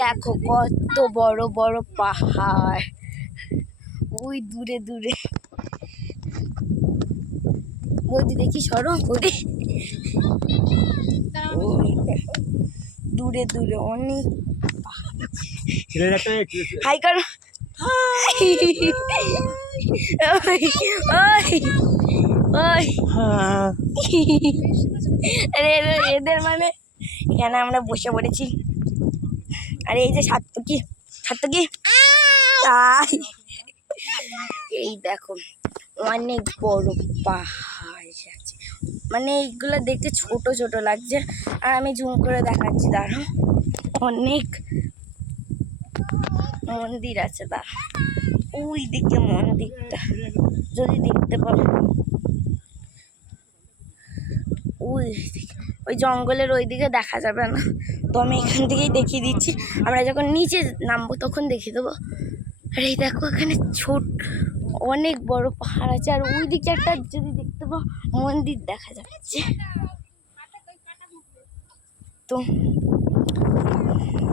দেখো কত বড় বড় পাহাড়, ওই দূরে দূরে বৌদি দেখি সরো বৌদি, দূরে দূরে অনেক হাই করো। এদের মানে এখানে আমরা বসে পড়েছি। আর এই যে সাত্তকি তাই এই দেখো অনেক বড় পাহাড় আছে, মানে এইগুলো দেখতে ছোট ছোট লাগছে। আর আমি জুম করে দেখাচ্ছি, দাঁড়াও, অনেক মন্দির আছে। দাঁড়াও, ওই দিকে মন্দিরটা যদি দেখতে পাবো, ওই জঙ্গলের ওই দিকে দেখা যাবে না, তো আমি এখান থেকেই দেখিয়ে দিচ্ছি। আমরা যখন নিচে নামবো তখন দেখিয়ে দেবো। আর এই দেখো এখানে ছোট অনেক বড় পাহাড় আছে, আর ওই দিকে একটা যদি দেখতে পাও মন্দির দেখা যাচ্ছে। তো